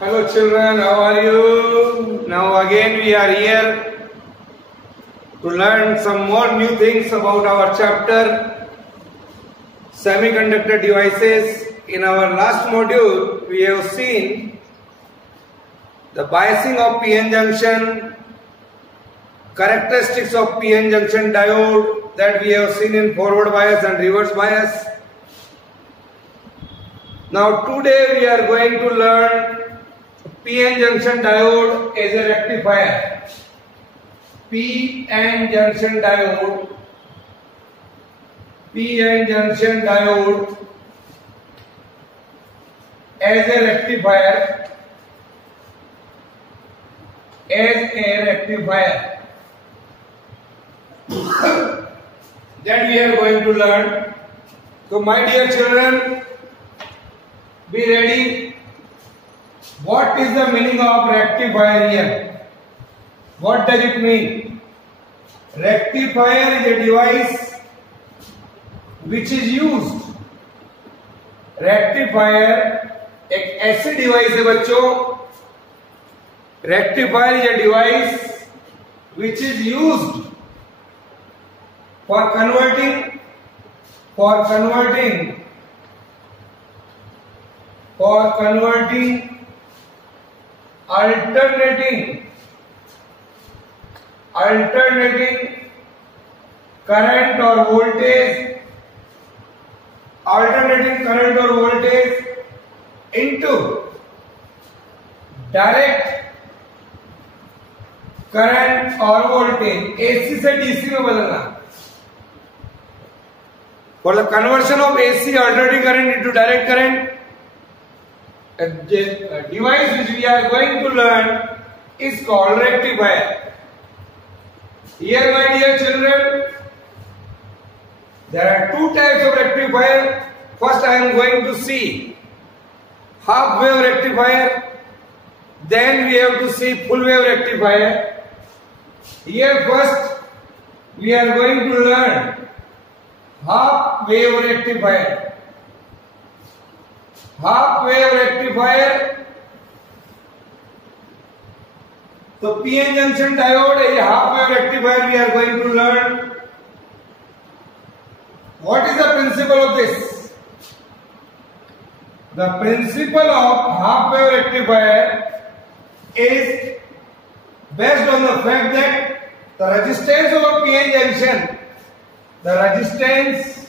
Hello children, how are you? Now again we are here to learn some more new things about our chapter Semiconductor Devices. In our last module we have seen the biasing of PN junction, characteristics of PN junction diode that we have seen in forward bias and reverse bias. Now today we are going to learn PN junction diode as a rectifier. PN junction diode as a rectifier. That we are going to learn. So my dear children, be ready. What is the meaning of rectifier here? What does it mean? Rectifier is a device which is used. Rectifier एक ऐसी device है बच्चों. Rectifier is a device which is used for converting alternating current or voltage into direct current or voltage. AC से DC में बदलना. For the conversion of AC alternating current into direct current, a device which we are going to learn is called rectifier. Here, my dear children, there are two types of rectifier. First, I am going to see half wave rectifier. Then we have to see full wave rectifier. Here, first, we are going to learn half wave rectifier. Half wave rectifier. So PN junction diode is a half wave rectifier we are going to learn. What is the principle of this? The principle of half wave rectifier is based on the fact that the resistance of a PN junction, resistance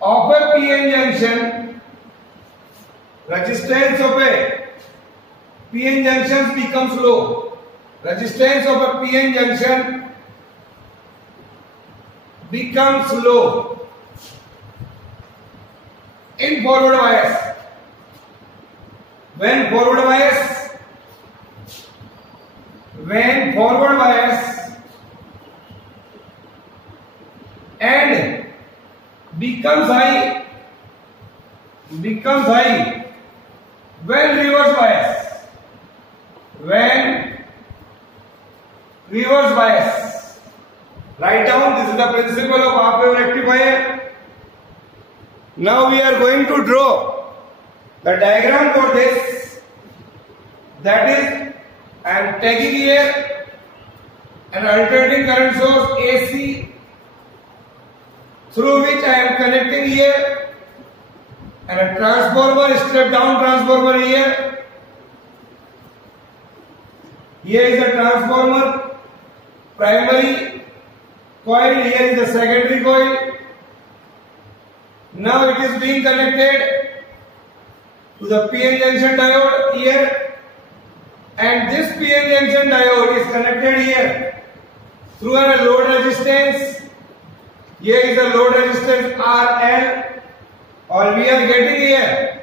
of a PN junction becomes low. Resistance of a PN junction becomes low in forward bias. When forward bias and becomes high when reverse bias. Write down, this is the principle of half wave rectifier. Now we are going to draw the diagram for this. That is, I am taking here an alternating current source AC through which I am connecting here, and a transformer, step down transformer here. Here is the transformer, primary coil, here is the secondary coil. Now it is being connected to the PN junction diode here, and this PN junction diode is connected here through a load resistance. Here is the load resistance RL. Or we are getting here.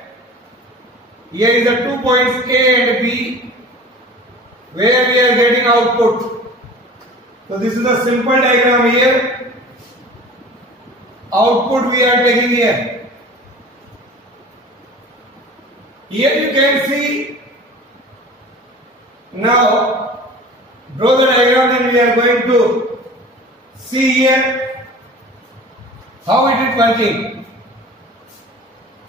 Here is the 2 points A and B, where we are getting output. So this is a simple diagram here. Output we are taking here. Here you can see. Now draw the diagram, and we are going to see here how it is working.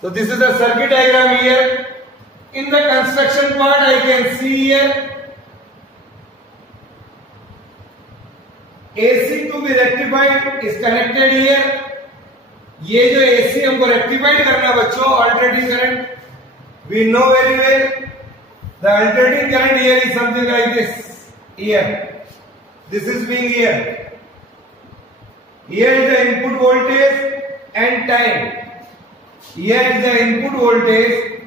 So this is the circuit diagram here. In the construction part, I can see here AC to be rectified is connected here. ये जो AC हमको rectified करना बच्चों, alternating current, we know very well. The alternating current here is something like this. Here, this is being here. Here is the input voltage and time. Here is the input voltage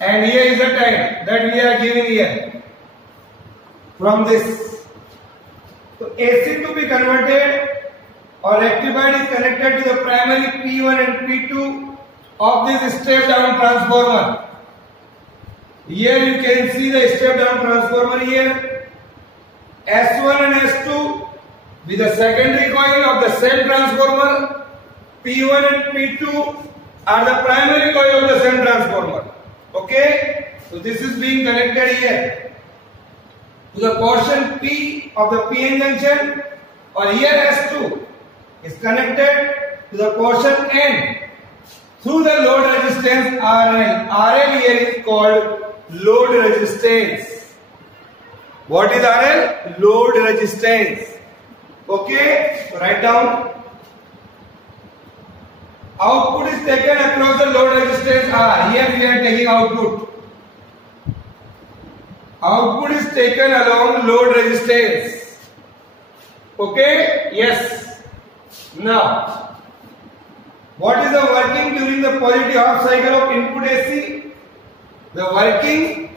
and here is the time that we are giving here from this. So AC to be converted or rectified is connected to the primary P1 and P2 of this step down transformer. Here you can see the step down transformer here. S1 and S2 with the secondary coil of the cell transformer. P1 and P2 are the primary coil of the cell transformer. Okay? So this is being connected here to the portion P of the PN junction, or here S2 is connected to the portion N through the load resistance RL. RL here is called load resistance. What is RL? Load resistance. Okay, so write down. Output is taken across the load resistance R. Here we are taking output. Output is taken along load resistance. Okay? Yes. Now, what is the working during the positive half cycle of input AC? The working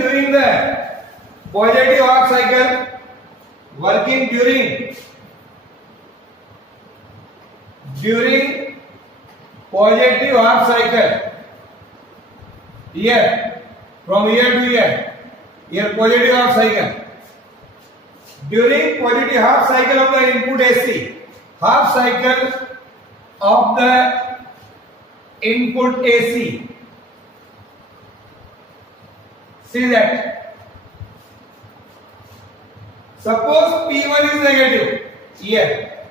during the positive half cycle, working during positive half cycle, here from here to here positive half cycle. During positive half cycle of the input AC, half cycle of the input AC. See that. Suppose P1 is negative here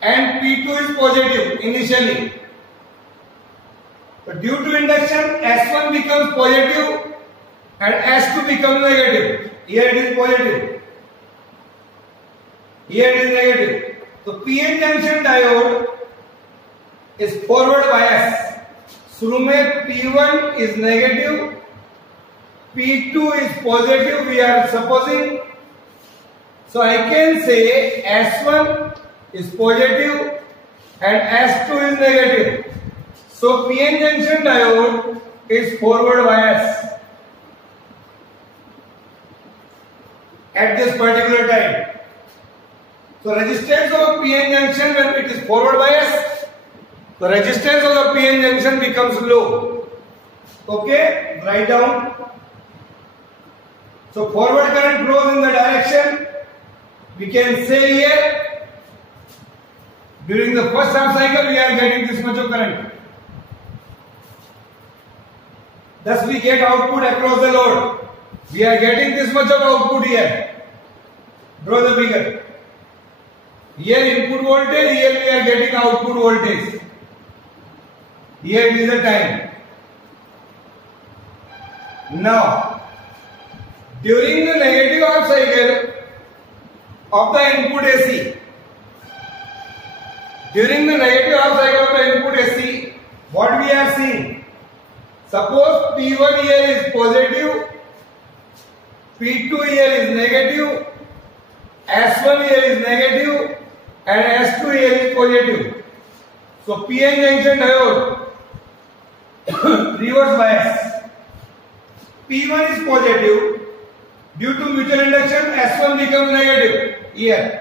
and P2 is positive initially. So due to induction, S1 becomes positive and S2 becomes negative. Here it is positive. Here it is negative. So PN junction diode is forward bias. शुरू में P1 is negative, P2 is positive, we are supposing. So I can say S1 is positive and S2 is negative. So PN junction diode is forward bias at this particular time. So resistance of PN junction, when it is forward bias, the resistance of the PN junction becomes low. Okay, write down. So forward current flows in the direction, we can say here, during the first half cycle we are getting this much of current. Thus we get output across the load. We are getting this much of output here. Draw the figure. Here input voltage, here we are getting output voltage. Here it is the time. Now, during the negative half cycle of the input AC, during the negative half cycle of the input AC, what we are seeing? Suppose P1 here is positive, P2 here is negative, S1 here is negative, and S2 here is positive. So PN junction diode reverse bias. P1 is positive. Due to mutual induction, S1 becomes negative here.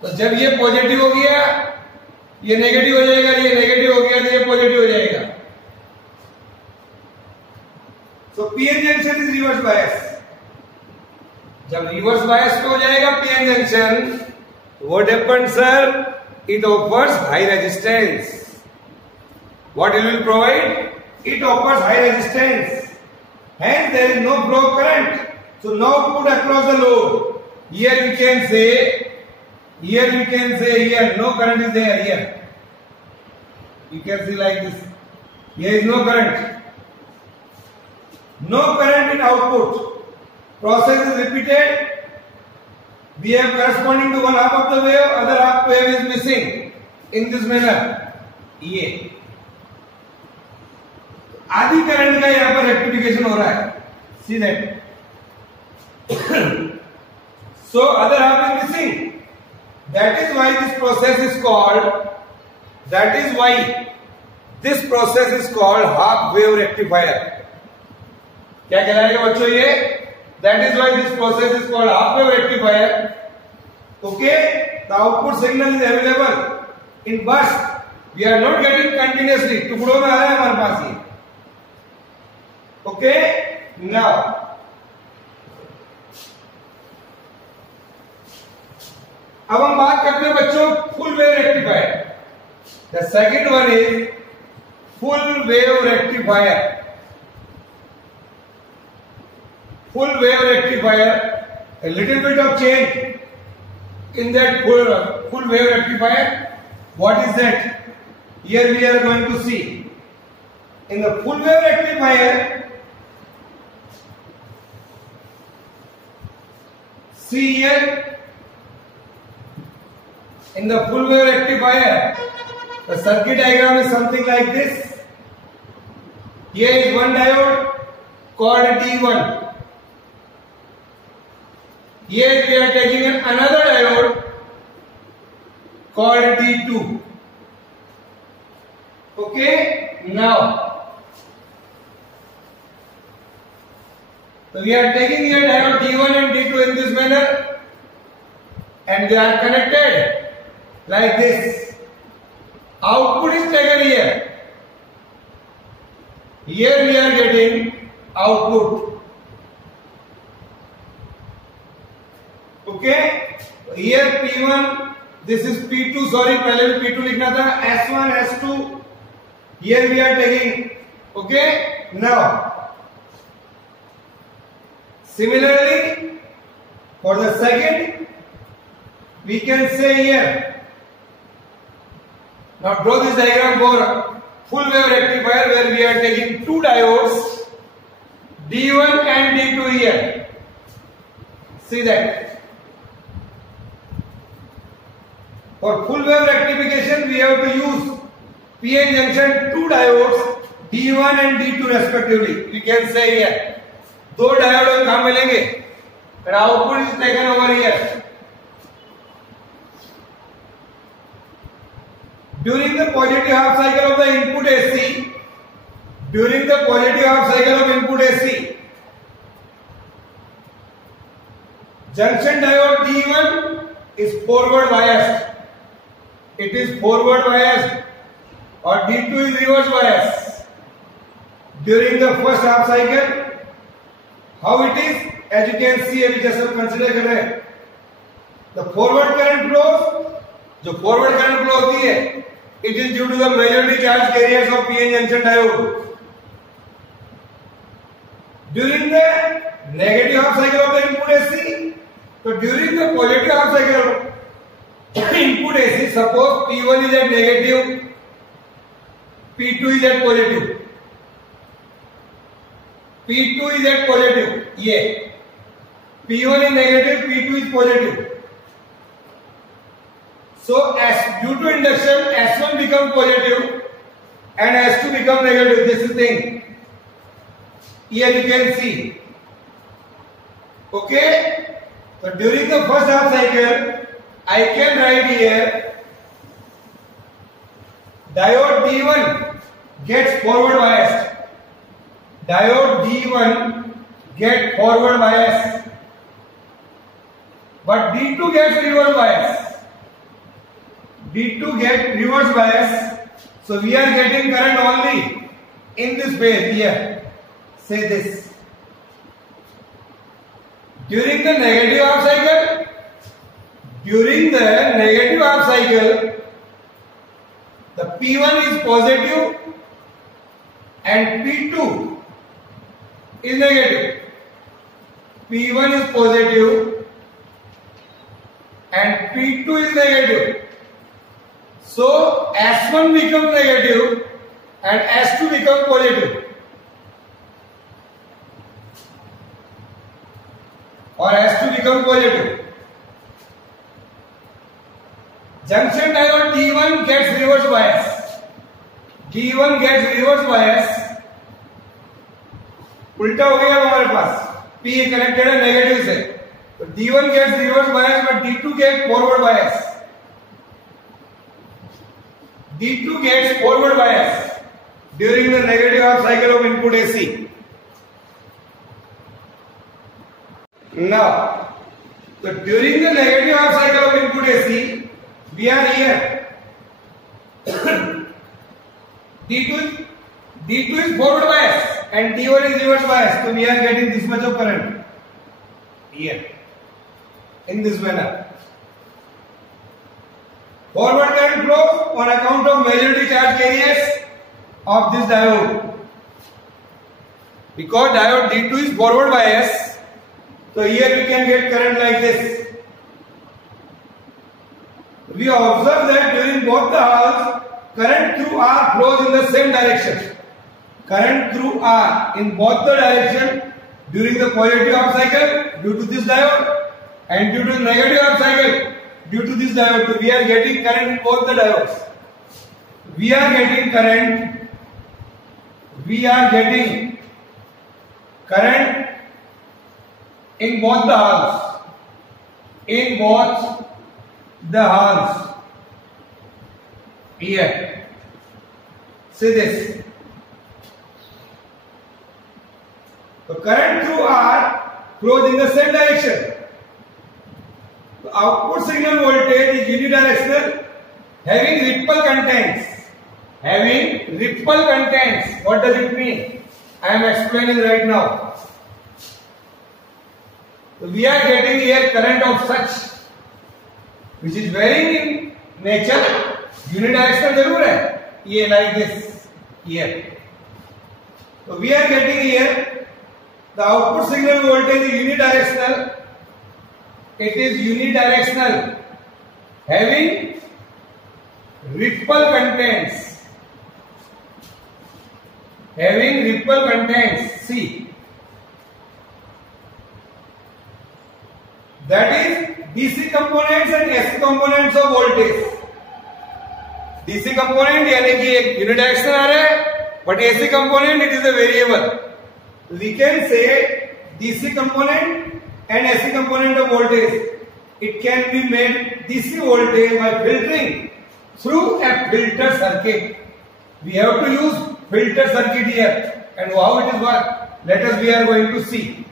तो जब ये positive हो गया, ये negative हो जाएगा, ये negative हो गया तो ये पॉजिटिव हो जाएगा. So PN junction is reverse bias. जब रिवर्स बायस पे हो जाएगा PN junction, what happens sir? It offers high resistance. What it will provide? It offers high resistance. hence there is no flow of current. So now put across the load. Here we can say here no current is there here. You can see like this. Here is no current. No current in output. Process is repeated. We have corresponding to one half of the wave, other half wave is missing in this manner. ये आधी current का यहाँ पर rectification हो रहा है. See that. So other half is missing. That is why this process is called. That is why this process is called half wave rectifier. क्या कहलाएगा बच्चों ये? That is why this process is called half wave rectifier. Okay, the output signal is available in burst. We are not getting continuously. टुकड़ों में आ रहा है हमारे पास ये. Okay, now अब हम बात करते हैं बच्चों full wave rectifier. The second one is full wave rectifier. Full wave rectifier, a little bit of change in that full wave rectifier. What is that? Here we are going to see. In the full wave rectifier, see here, in the full wave rectifier, the circuit diagram is something like this. Here is one diode called D1. Here we are taking another diode called D2. Okay, now so we are taking here diode D1 and D2 in this manner, and they are connected like this. Output is taken here. Here we are getting output. Okay, here P1, this is P2, sorry, पहले भी P2 लिखना था, S1, S2, here we are taking, okay, now, similarly, for the second, we can say here, now draw this diagram for full wave rectifier where we are taking two diodes, D1 and D2 here, see that. For full wave rectification, we have to use PN junction two diodes D1 and D2 respectively. We can say here, दो diode कहाँ मिलेंगे? And output is taken over here. During the positive half cycle of the input AC, during the positive half cycle of input AC, junction diode D1 is forward biased. It is forward biased, or D2 is reverse biased. During the first half cycle, how it is? As you can see, अभी जैसे हम consider कर रहे हैं, the forward current flows, जो forward current flow होती है, it is due to the majority charge carriers of PN junction diode. During the negative half cycle of the input AC, so during the positive half cycle input AC, suppose P1 is at negative, P2 is at positive. P2 is at positive. Yeah. P1 is negative, P2 is positive. So as due to induction, S1 becomes positive and S2 becomes negative. This is thing. Here you can see. Okay. So during the first half cycle, I can write here diode D1 gets forward biased. Diode D1 get forward bias, but D2 gets reverse bias. D2 get reverse bias. So we are getting current only in this phase here. Say this. During the negative half cycle, the P1 is positive and P2 is negative, P1 is positive and P2 is negative. So S1 becomes negative and S2 becomes positive, or S2 becomes positive. Junction diode D1 gets reverse bias. D1 gets reverse bias. उल्टा हो गया हमारे पास, P connected है negative से, तो D1 gets reverse bias but D2 gets forward bias. D2 gets forward bias during the negative half cycle of input AC. Now, so during the negative half cycle of input AC, we are here. D2 is forward bias and D1 is reverse bias. So we are getting this much of current here in this manner. Forward current flows on account of majority charge carriers of this diode. Because diode D2 is forward bias, so here we can get current like this. We observe that during both the halves, current through R flows in the same direction. Current through R in both the direction during the positive half cycle due to this diode, and due to the negative half cycle due to this diode. So we are getting current in both the diodes. We are getting current in both the halves. In both the halves. Here. See this. So current through R flows in the same direction. The output signal voltage is unidirectional, having ripple contents. Having ripple contents. What does it mean? I am explaining right now. So we are getting here current of such, which is varying in nature. Unidirectional जरूर है, ये like this here. So we are getting here the output signal voltage is unidirectional. It is unidirectional, having ripple contents. Having ripple contents. See, that is DC components and AC components of voltage. DC component यानी कि एक unidirectional आ रहा है, but AC component it is a variable. We can say DC component and AC component of voltage. It can be made DC voltage by filtering through a filter circuit. We have to use filter circuit here, and how it is work? Let us we are going to see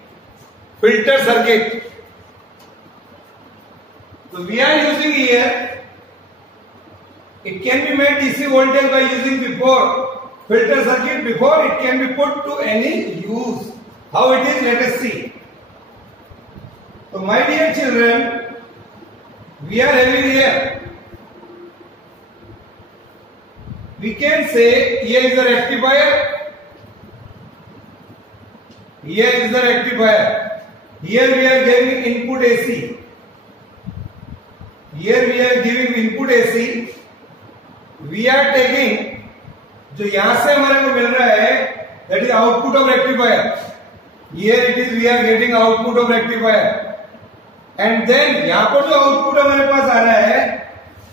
filter circuit. So we are using here. It can be made DC voltage by using before filter circuit before it can be put to any use. How it is? Let us see. So my dear children, we are having here. We can say here is the rectifier. Here is the rectifier. Here we are giving input AC. Here we are giving input AC. We are taking जो यहां से हमारे को मिल रहा है, that is output of rectifier. Here it is we are getting output of rectifier. And then यहां पर जो output हमारे पास आ रहा है,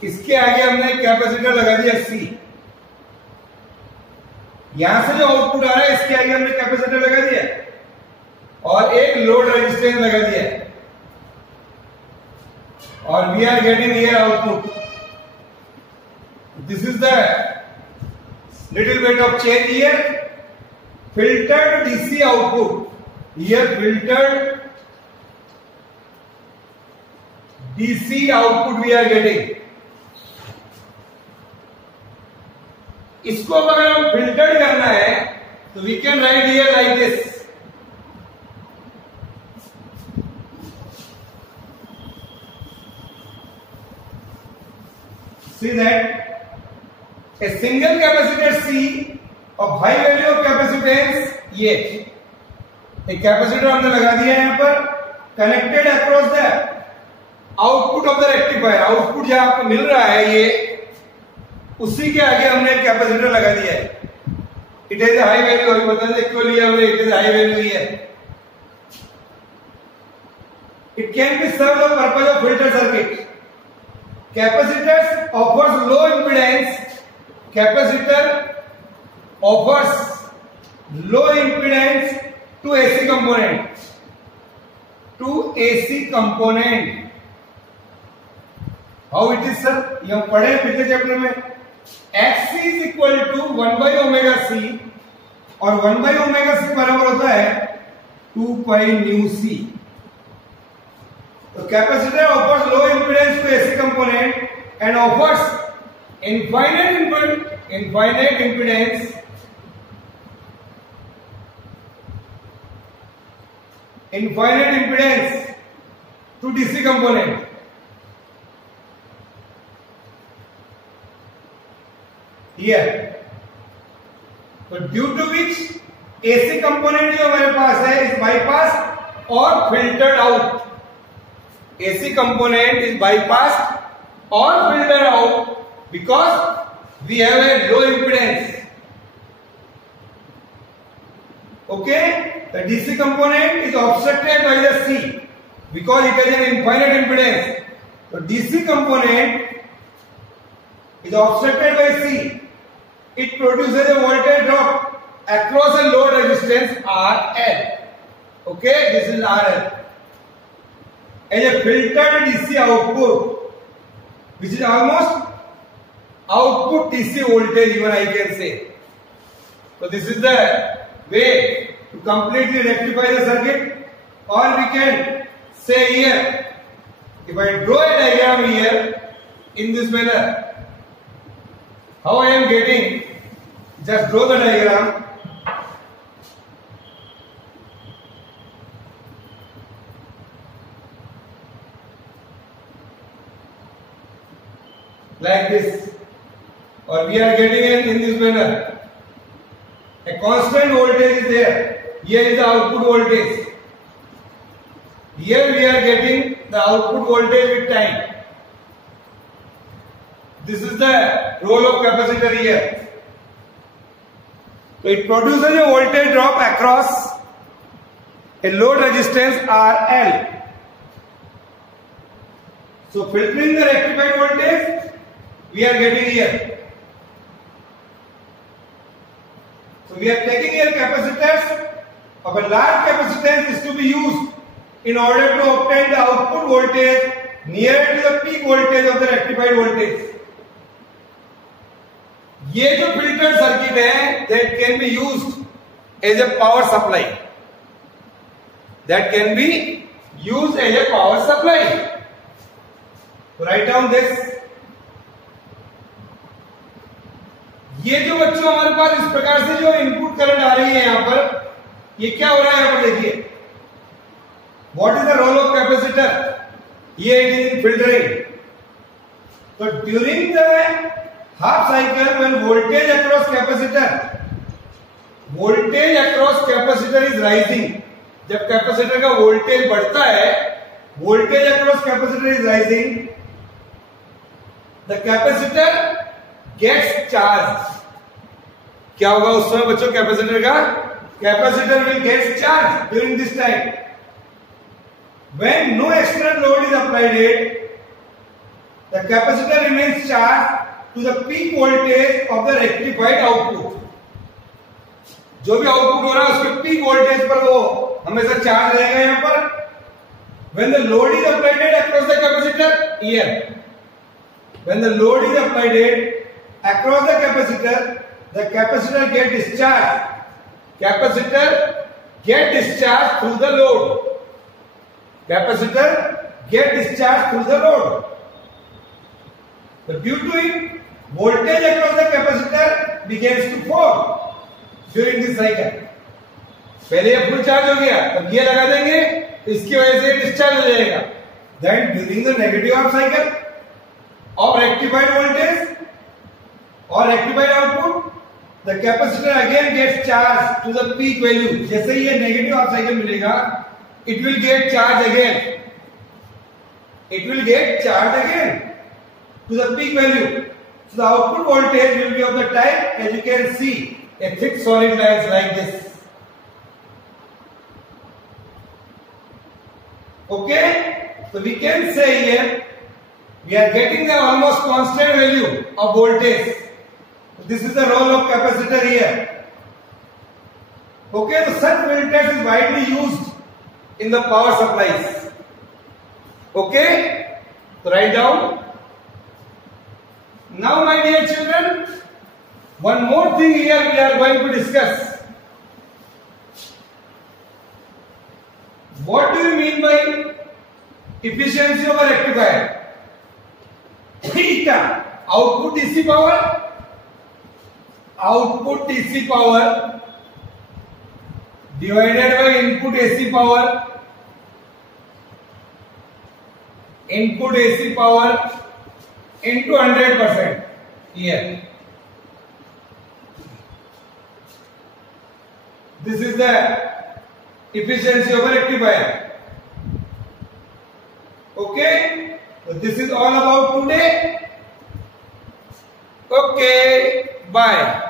इसके आगे हमने कैपेसिटर लगा दिया C. यहां से जो आउटपुट आ रहा है इसके आगे हमने कैपेसिटर लगा दिया और एक लोड रेजिस्टेंस लगा दिया और we are getting here output. This is the little bit of change here. Filtered DC output. Here filtered DC output we are getting. इसको अगर हम फिल्टर्ड करना है तो we can write here like this. See that a single capacitor C of high value of capacitance, ये एक capacitor हमने लगा दिया है यहाँ पर, connected across the output of the rectifier. Output जो आपको मिल रहा है ये, उसी के आगे हमने एक कैपेसिटर लगा दिया है। इट इज हाई वैल्यू, अभी बता दें क्यों लिया हमने, इट इज हाई वैल्यू ही है। It can be serve the purpose of filter circuit. Capacitors offers low impedance, capacitor offers low impedance to AC component, to AC component. How it is sir, ये हम पढ़े पिछले chapter में। Xc is equal to 1 by omega C, और 1 by omega सी बराबर होता है 2 पाई nu C. तो capacitor offers low impedance to AC component and offers infinite impedance to DC component. Here, तो due to which AC component जो हमारे पास है इज बाईपास और filtered out. AC component is bypass और filter out because we have a low impedance. Okay, the DC component is obstructed by the C because it has an infinite impedance. तो DC component is obstructed by C. It produces a voltage drop across a load resistance RL. Okay, this is RL. As a filtered DC output, which is almost output DC voltage, even I can say. So this is the way to completely rectify the circuit. Or we can say here, if I draw a diagram here in this manner, how I am getting, just draw the diagram. Like this, or we are getting it in this manner. A constant voltage is there. Here is the output voltage. Here we are getting the output voltage with time. This is the role of capacitor here. So it produces a voltage drop across a load resistance RL. So filtering the rectified voltage, we are getting here. So we are taking here capacitors of a large capacitance is to be used in order to obtain the output voltage nearer to the peak voltage of the rectified voltage. ये जो filter circuit है that can be used as a power supply. That can be used as a power supply. So write down this. ये जो बच्चों हमारे पास इस प्रकार से जो इनपुट करंट आ रही है यहां पर, ये क्या हो रहा है यहां पर देखिए. What is the role of capacitor? ये it is in filtering. So during the half cycle when voltage across capacitor is rising, जब कैपेसिटर का वोल्टेज बढ़ता है, voltage across capacitor is rising, the capacitor gets charged. क्या होगा उस समय बच्चों कैपेसिटर का? Capacitor will get charged during this time. When no external load is applied, the capacitor remains charged to the peak voltage of the rectified output. जो भी output हो रहा है उसके पीक वोल्टेज पर वो हमेशा चार्ज रहेगा यहां पर. When the load is applied across the capacitor, here. When the load is applied across the capacitor get discharged. Capacitor get discharged through the load. Capacitor get discharged through the load. So due to it, voltage across the capacitor begins to fall during this cycle. पहले ये full charge हो गया, तब ये लगा देंगे, इसकी वजह से डिस्चार्ज हो जाएगा. Then during the negative half cycle of rectified voltage or rectified output, the capacitor again gets charged to the peak value. जैसे ही ये नेगेटिव हाफ साइकिल मिलेगा, it will get charged again. It will get charged again to the peak value. So the output voltage will be of the type, as you can see, a thick solid lines like this. Okay, so we can say here we are getting the almost constant value of voltage. This is the role of capacitor here. Okay, so such filters is widely used in the power supplies. Okay, so write down. Now my dear children, one more thing here we are going to discuss. What do you mean by efficiency of a rectifier? Theta, output DC power. Output DC power divided by input AC power. Input AC power into 100% here. This is the efficiency of a rectifier. Okay, so this is all about today. Okay, bye.